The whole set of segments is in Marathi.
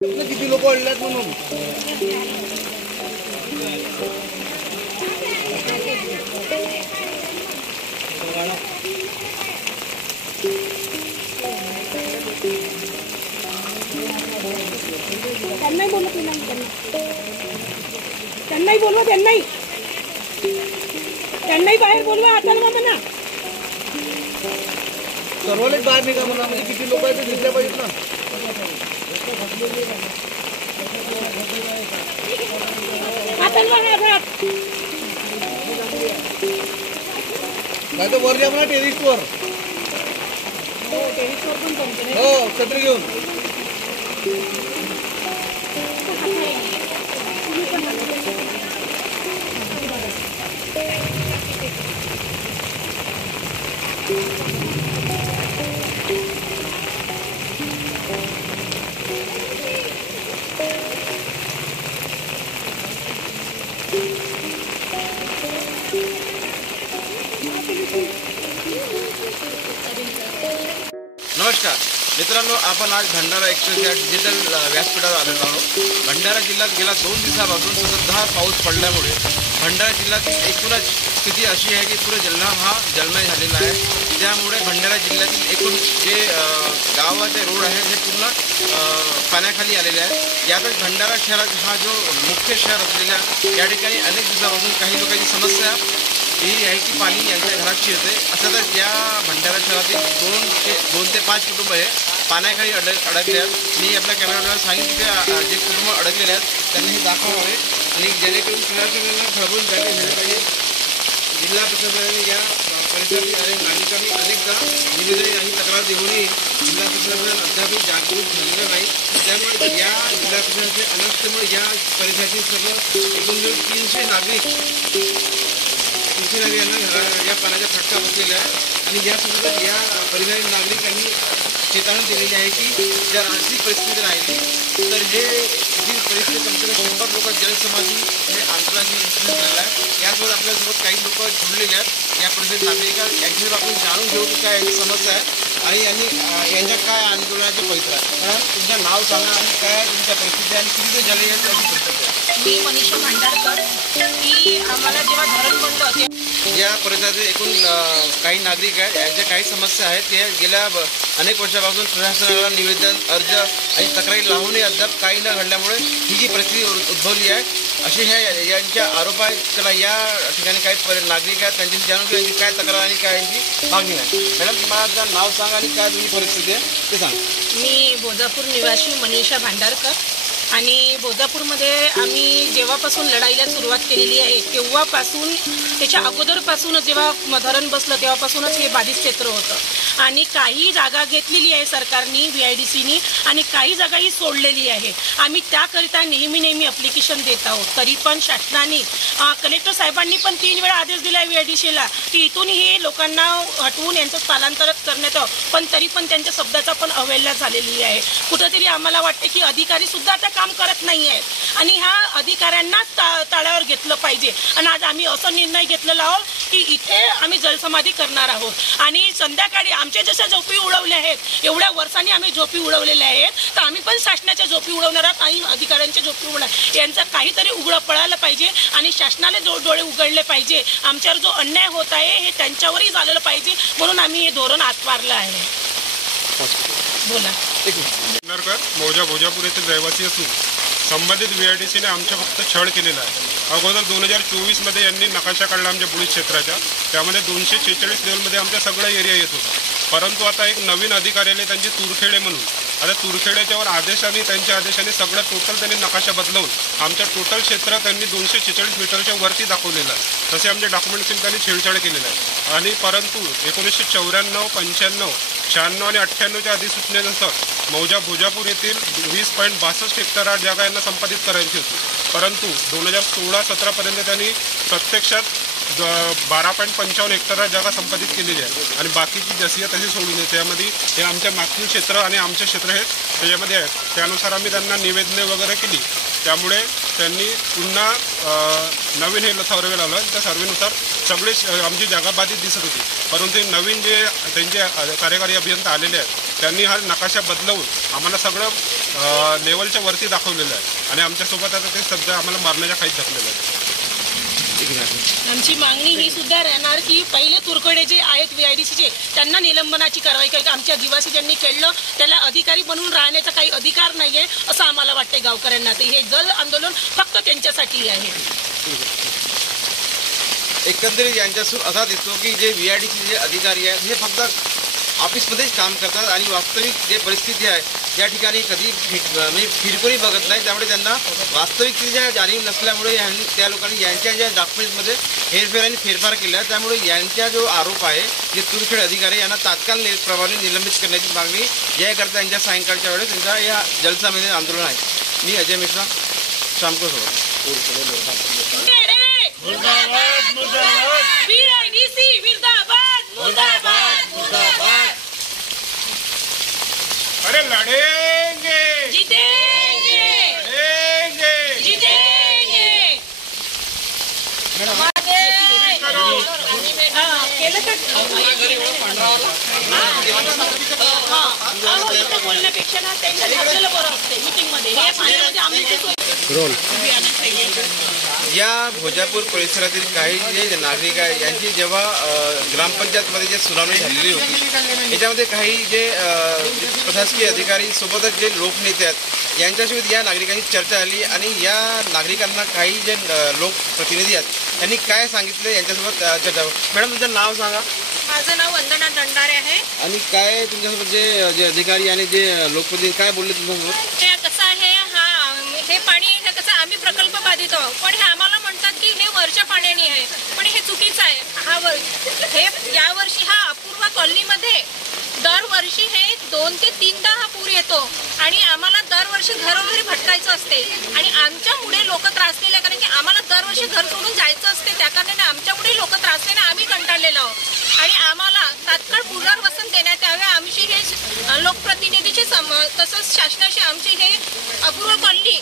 किती लोक अडल्यात म्हणून त्यांनाही बोलवा, त्यांनाही बोलवा, त्यांनाही बाहेर बोलवा. हाताला म्हणा सर्वांनीच बाहेर निघा म्हणा. म्हणजे किती लोक आहेत ते दिसल्या पाहिजेत ना. हाताला नाही तर वर या म्हणा टेरिसवर. हो छत्री घेऊन. नमस्कार मित्रांनो, आपण आज भंडारा एक्सप्रेस या डिजिटल व्यासपीठावर आलेलो आहोत. भंडारा जिल्ह्यात गेल्या 2 दिवसापासून सततधार पाऊस पडल्यामुळे भंडारा जिल्ह्यातील एकूणच स्थिती अशी आहे की पुरे जिल्हा हा जलमय झालेला आहे. त्यामुळे भंडारा जिल्ह्यातील एकूण जे गावाचे रोड आहे हे पूर्ण पाण्याखाली आलेले आहेत. यातच भंडारा शहरात हा जो मुख्य शहर असलेल्या या ठिकाणी अनेक दिवसापासून काही लोकांची समस्या ही आहे की पाणी यांच्या घरात शिरते. असंच या भंडारा शहरातील 2 ते 5 कुटुंब हे पाण्याखाली अडकले आहेत. मी आपल्या कॅमेरामॅनला सांगितलं की जे कुटुंब अडकलेले आहेत त्यांना हे दाखवावे आणि जेणेकरून प्रशासनाला खबरून झाले पाहिजे. जिल्हा प्रशासनाने या परिसरातील अनेक नागरिकांनी अनेकदा निवेदन आणि तक्रार देऊनही जिल्हा प्रशासन अद्यापही जागृत झालेलं नाही. त्यामुळे या जिल्हा प्रशासनाचे अनर्थमुळे या परिसरातील सर्व एकूण 300 नागरिक यांना या पाण्याचा फटका बसलेला आहे. आणि यासोबतच या परिसरातील नागरिकांनी चेतावणी दिलेली आहे की जर अशी परिस्थिती राहिली तर हे जी परिस्थिती कमसे कम 100 लोक जलसमाधी हे आंदोलनाची इन्फ्लुएन्स झाला आहे. यासोबत आपल्यासोबत काही लोक जुळलेले आहेत या परिसरातील नागरिक. यांच्यावर आपण जाणून घेऊ की काय यांची समस्या आहे आणि यांच्या काय आंदोलनाचे पवित्र आहे. तुमचं नाव सांगा आणि काय तुमच्या परिस्थिती आणि किती ते झाले याची परिस्थिती आहे. मी मनीषा भांडारकर. की आम्हाला जेव्हा धरण बनलं या परिसरातील एकूण काही नागरिक आहेत, यांच्या काही समस्या आहेत. ते गेल्या अनेक वर्षापासून प्रशासनाला निवेदन अर्ज आणि तक्रारी लावूनही अद्याप काही न घडल्यामुळे ही जी परिस्थिती उद्भवली आहे असे यांच्या आरोप आहेत. त्याला या ठिकाणी काही नागरिक आहेत त्यांची जाणून घेऊन काय तक्रार आणि काय यांची मागणी आहे. मॅडम तुम्हाला नाव सांगा आणि काय तुमची परिस्थिती आहे ते सांगा. मी भोजापूर निवासी मनीषा भांडारकर. आणि भोजापूरमध्ये आम्ही जेव्हापासून लढाईला सुरुवात केलेली आहे तेव्हापासून त्याच्या अगोदरपासूनच जेव्हा धरण बसलं तेव्हापासूनच हे बाधित क्षेत्र होतं. आणि काही जागा घेतलेली आहे सरकारनी VIDCनी आणि काही जागा ही सोडलेली आहे. आम्ही त्याकरिता नेहमी ॲप्लिकेशन देत आहोत. तरी पण शासनाने कलेक्टर साहेबांनी पण 3 वेळा आदेश दिला आहे VIDCला की इथून हे लोकांना हटवून यांचं स्थलांतर करण्यात यावं. पण तरी पण त्यांच्या शब्दाचा पण अवहेलना झालेली आहे. कुठंतरी आम्हाला वाटते की अधिकारीसुद्धा आता काम करत नाही आहेत आणि ह्या अधिकाऱ्यांनाच ताळ्यावर घेतलं पाहिजे. आणि आज आम्ही असा निर्णय घेतलेला आहोत की इथे आम्ही जलसमाधी करणार आहोत. आणि संध्याकाळी आमच्या जशा झोपी उडवल्या आहेत एवढ्या वर्षांनी आम्ही झोपी उडवलेल्या आहेत तर आम्ही पण शासनाच्या झोपी उडवणार आहोत आणि अधिकाऱ्यांच्या झोपी उडवणार. यांचं काहीतरी उघडं पडायला पाहिजे आणि शासनाला डोळे उघडले पाहिजे. आमच्यावर जो अन्याय होत आहे हे त्यांच्यावरही झालेलं पाहिजे म्हणून आम्ही हे धोरण आत्कारलं आहे. बोला. भोजापूर येथील रहिवासी असून संबंधित VIDCने आमच्या फक्त छळ केलेला आहे. अगोदर 2024मध्ये यांनी नकाशा काढला आमच्या पोलीस क्षेत्राच्या. त्यामध्ये 246 लेवलमध्ये आमचा सगळा एरिया येत होता. परंतु आता एक नवीन अधिकारी आले त्यांचे तुरखेडे म्हणून. आता तुरखेड्याच्यावर आदेशाने त्यांच्या आदेशाने सगळं टोटल त्यांनी नकाशा बदलवून आमच्या टोटल क्षेत्र त्यांनी 246 मीटरच्या वरती दाखवलेलं आहे. तसे आमच्या डॉक्युमेंट्सनी त्यांनी छेडछाड केलेला आहे. आणि परंतु 1994, 95, 96 आणि 98च्या अधिसूचनेनुसार भोजापूर येथील 20.62 हेक्टर जागा यांना संपादित करायची होती. परंतु 2016-17पर्यंत त्यांनी प्रत्यक्षात 12.55 हेक्टर जागा संपादित केलेली आहे आणि बाकीची जशी आहे तशी सोडून येते. त्यामध्ये हे आमच्या मागील क्षेत्र आणि आमचे क्षेत्र हे त्याच्यामध्ये आहेत. त्यानुसार आम्ही त्यांना निवेदने वगैरे केली. त्यामुळे त्यांनी पुन्हा नवीन हे सर्वे लावलं. त्या सर्वेनुसार सगळे आमची जागा बाधित दिसत होती. परंतु नवीन जे त्यांचे कार्यकारी अभियंता आलेले आहेत त्यांनी हा नकाशा बदलवून आम्हाला सगळं लेवलच्या वरती दाखवलेलं आहे आणि आमच्यासोबत आता ते सध्या आम्हाला मारण्याच्या खाईत घातलेलं आहे. आमची मागणी ही सुद्धा राहणार की पहिले तुरकडे जे आहेत VIDCचे त्यांना निलंबनाची कारवाई करेल. आमच्या आदिवासी ज्यांनी केलं त्याला अधिकारी बनवून राहण्याचा काही अधिकार नाही आहे असं आम्हाला वाटते गावकऱ्यांना. तर हे जल आंदोलन फक्त त्यांच्यासाठी आहे. एकंदरीत यांच्यासून असा दिसतो की जे VIDCचे जे अधिकारी आहेत हे फक्त ऑफिसमध्येच काम करतात आणि वास्तविक जे परिस्थिती आहे या ठिकाणी कधी म्हणजे फिरकोणी बघत नाही. त्यामुळे त्यांना वास्तविकतेच्या जाणीव नसल्यामुळे त्या लोकांनी यांच्या ज्या डॉक्युमेंट्समध्ये हेरफेर आणि फेरफार केला. त्यामुळे यांचा जो आरोप आहे जे तुरखेड अधिकारी यांना तात्काळ प्रभावी निलंबित करण्याची मागणी याकरता यांच्या सायंकाळच्या वेळेस त्यांचा या जलसामध्ये आंदोलन आहे. मी अजय मिश्रा, शामको सोबत. अरे लढेंगे, जीतेंगे, लढेंगे, जीतेंगे. इथं बोलण्यापेक्षा ना त्यांच्या घातलेलं बरं असते मीटिंगमध्ये. हे पाण्यामध्ये आम्ही या भोजापूर परिसरातील काही जे नागरिक आहे यांची जेव्हा ग्रामपंचायतमध्ये जे सुनावणी झालेली होती याच्यामध्ये काही जे प्रशासकीय अधिकारी सोबतच जे लोकनेते आहेत यांच्यासोबत या नागरिकांची चर्चा झाली आणि या नागरिकांना काही जे लोकप्रतिनिधी आहेत त्यांनी काय सांगितलं यांच्यासोबत चर्चा. मॅडम तुमचं नाव सांगा. माझं नाव वंदना दंडारे आहे. आणि काय तुमच्यासोबत जे अधिकारी आणि जे लोकप्रतिनिधी काय बोलले तुमच्यासोबत? ते कसं आहे हे पाणी हे कसं आम्ही प्रकल्प बाधित आहोत पण हे आम्हाला म्हणतात की हे वरच्या पाण्याने आहे पण हे चुकीचं आहे. हे यावर्षी हा अपूर्वा कॉलनीमध्ये दरवर्षी हे 2 ते 3दा हा पूर येतो आणि आम्हाला दरवर्षी घरोघरी भटकायचं असते आणि आमच्यामुळे लोक त्रासलेले कारण की आम्हाला दरवर्षी घर सोडून जायचं असते. त्या कारणाने आमच्यामुळे लोक त्रासलेले आम्ही कंटाळलेलो आहोत आणि आम्हाला तात्काळ पुनर्वसन देण्यात यावे. आमची हे लोकप्रतिनिधीची तसंच शासनाशी आमची हे अपूर्वा कॉलनी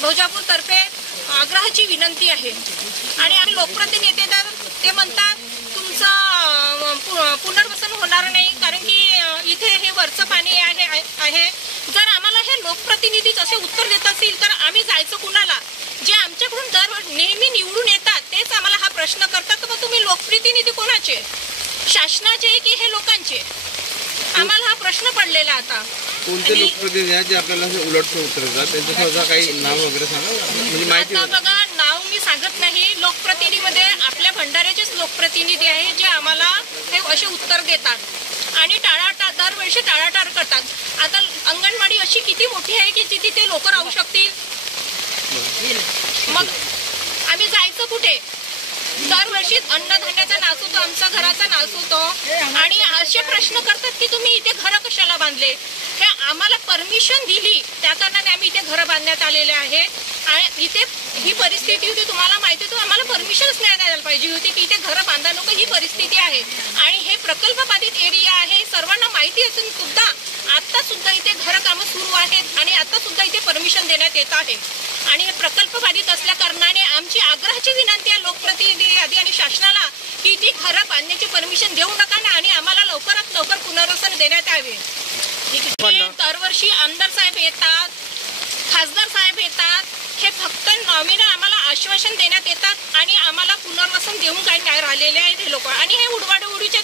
भोजापूरतर्फे आग्रहाची विनंती आहे. आणि आम्ही लोकप्रतिनिधी ते म्हणतात तुमचं पुनर्वसन होणार नाही कारण की इथे हे वरचं पाणी आहे. जर आम्हाला हे लोकप्रतिनिधीच असे उत्तर देत असतील तर आम्ही जायचं कुणाला? जे आमच्याकडून नेहमी निवडून येतात तेच आम्हाला हा प्रश्न करतात. तर मग तुम्ही लोकप्रतिनिधी कोणाचे? शासनाचे की हे लोकांचे? आम्हाला हा प्रश्न पडलेला आता. कोणते लोकप्रतिनिधी आहेत जे आपल्याला उलटचं उत्तर देतात त्यांचं काही नाव वगैरे सांगा म्हणजे माहिती. आता बघा नाव मी सांगत नाही. लोकप्रतिनिधीमध्ये आपल्या भंडाऱ्याचेच लोकप्रतिनिधी आहे जे आम्हाला हे असे उत्तर देतात आणि दरवर्षी टाळाटाळ करतात. आता अंगणवाडी अशी किती मोठी आहे की जिथे ते लोक राहू शकतील? मग आम्ही जायचं कुठे? दरवर्षी अन्नधान्याचा नाश होतो, आमचा घराचा नाश होतो आणि असे प्रश्न करतात की तुम्ही इथे घरं कशाला बांधले? हे आम्हाला परमिशन दिली त्या कारणाने आम्ही इथे घरं बांधण्यात आलेले आहे. आणि इथे ही परिस्थिती होती तुम्हाला माहिती आहे. आम्हाला परमिशनच नाही द्यायला पाहिजे होती की इथे घरं बांधा नको. ही परिस्थिती आहे आणि हे प्रकल्प बाधित एरिया आहे सर्वांना माहिती असून सुद्धा आता सुद्धा इथे घरं कामं सुरू आहेत आणि आता सुद्धा इथे परमिशन देण्यात येत आहे. आणि हे प्रकल्प बाधित असल्या कारणाने आमची आग्रहाची विनंती आहे लोकप्रतिनिधी आधी आणि शासनाला की ती घरं बांधण्याची परमिशन देऊ नका ना आणि आम्हाला लवकरात लवकर पुनर्वसन देण्यात यावे. दरवर्षी आमदार साहेब येतात, खासदार साहेब येतात. हे फक्त नॉमिनल आम्हाला आश्वासन देण्यात येतात आणि आम्हाला पुनर्वसन देऊन काही नाही राहिलेले आहेत हे लोक. आणि हे उडवाडीचे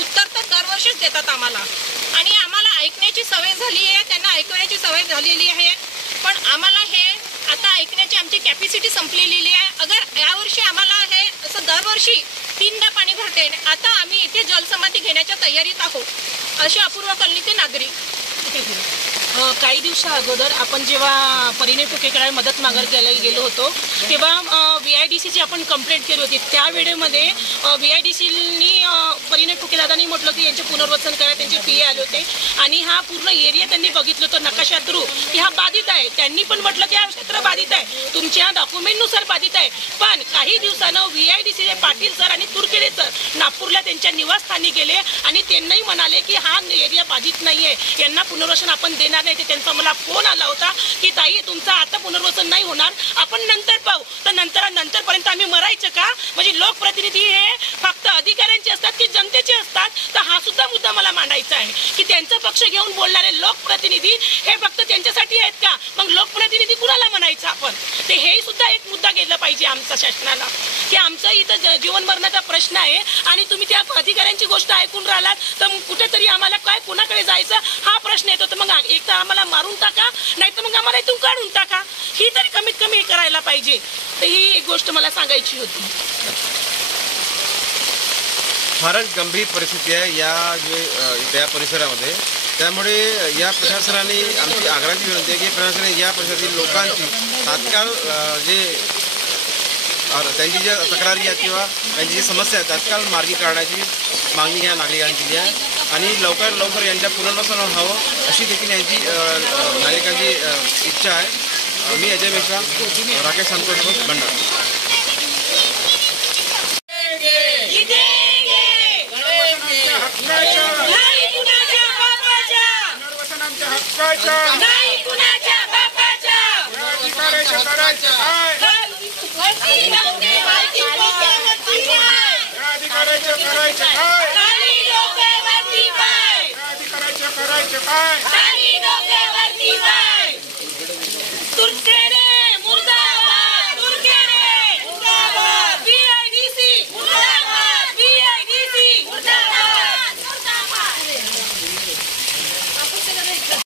उत्तर तर दरवर्षीच देतात आम्हाला आणि आम्हाला ऐकण्याची सवय झाली आहे. त्यांना ऐकण्याची सवय झालेली आहे पण आम्हाला हे आता ऐकण्याची आमची कॅपॅसिटी संपलेली आहे. अगर यावर्षी आम्हाला हे असं दरवर्षी 3दा पाणी भरते आता आम्ही इथे जलसमाधी घेण्याच्या तयारीत आहोत असे अपूर्वा कॉलनीचे नागरिक. काही दिवसा अगोदर आपण जेव्हा परिणय फुकेकडे मदत मागायला गेलो होतो तेव्हा VIDCची आपण कंप्लेंट केली होती. त्यावेळेमध्ये VIDCनी परिणय फुके दादांनी म्हटलं की यांचे पुनर्वसन करा. त्यांचे PA आले होते आणि हा पूर्ण एरिया त्यांनी बघितलं होतं नकाशा थ्रू की हा बाधित आहे. त्यांनी पण म्हटलं की हा क्षेत्र बाधित आहे, तुमच्या डॉक्युमेंटनुसार बाधित आहे. पण काही दिवसानं VIDCचे पाटील सर आणि तुरखेडे सर नागपूरला त्यांच्या निवासस्थानी गेले आणि त्यांनाही म्हणाले की हा एरिया बाधित नाही आहे, यांना पुनर्वसन आपण देणार नाही ते त्यांचा मला फोन आला होता की ताई तुमचं आता पुनर्वसन नाही होणार, आपण नंतर पाहू. तर नंतरपर्यंत आम्ही मरायचं का? म्हणजे लोकप्रतिनिधी हे फक्त अधिकाऱ्यांचे असतात की जनतेचे असतात? तर हा सुद्धा मुद्दा मला मांडायचा आहे की त्यांचा पक्ष घेऊन बोलणारे लोकप्रतिनिधी हे फक्त त्यांच्यासाठी आहेत का? मग लोकप्रतिनिधी कुणाला म्हणायचं आपण? ते हे सुद्धा एक मुद्दा गेला पाहिजे आमचा शासनाला की आमचं इथं जीवन मरणाचा प्रश्न आहे आणि तुम्ही त्या अधिकाऱ्यांची गोष्ट ऐकून राहिलात तर मग कुठेतरी आम्हाला काय कोणाकडे जायचं हा प्रश्न येतो. तर मग एक तर आम्हाला मारून टाका, नाही तर मग आम्हाला इथून काढून टाका. ही तरी कमीत कमी हे करायला पाहिजे. तर ही एक गोष्ट मला सांगायची होती. फारच गंभीर परिस्थिती आहे या परिसरामध्ये. त्यामुळे या प्रशासनाने आमची आग्रहाची विनंती आहे की प्रशासनाने या परिसरातील लोकांची तात्काळ त्यांची ज्या तक्रारी आहेत किंवा त्यांची जी समस्या आहे तात्काळ मार्गी काढण्याची मागणी या नागरिकांनी केली आहे आणि लवकर लवकर यांच्या पुनर्वसन व्हावं अशी देखील यांची नागरिकांची इच्छा आहे. मी अजय मिश्रा, राकेश संतोष, भंडारा. करायचं काय?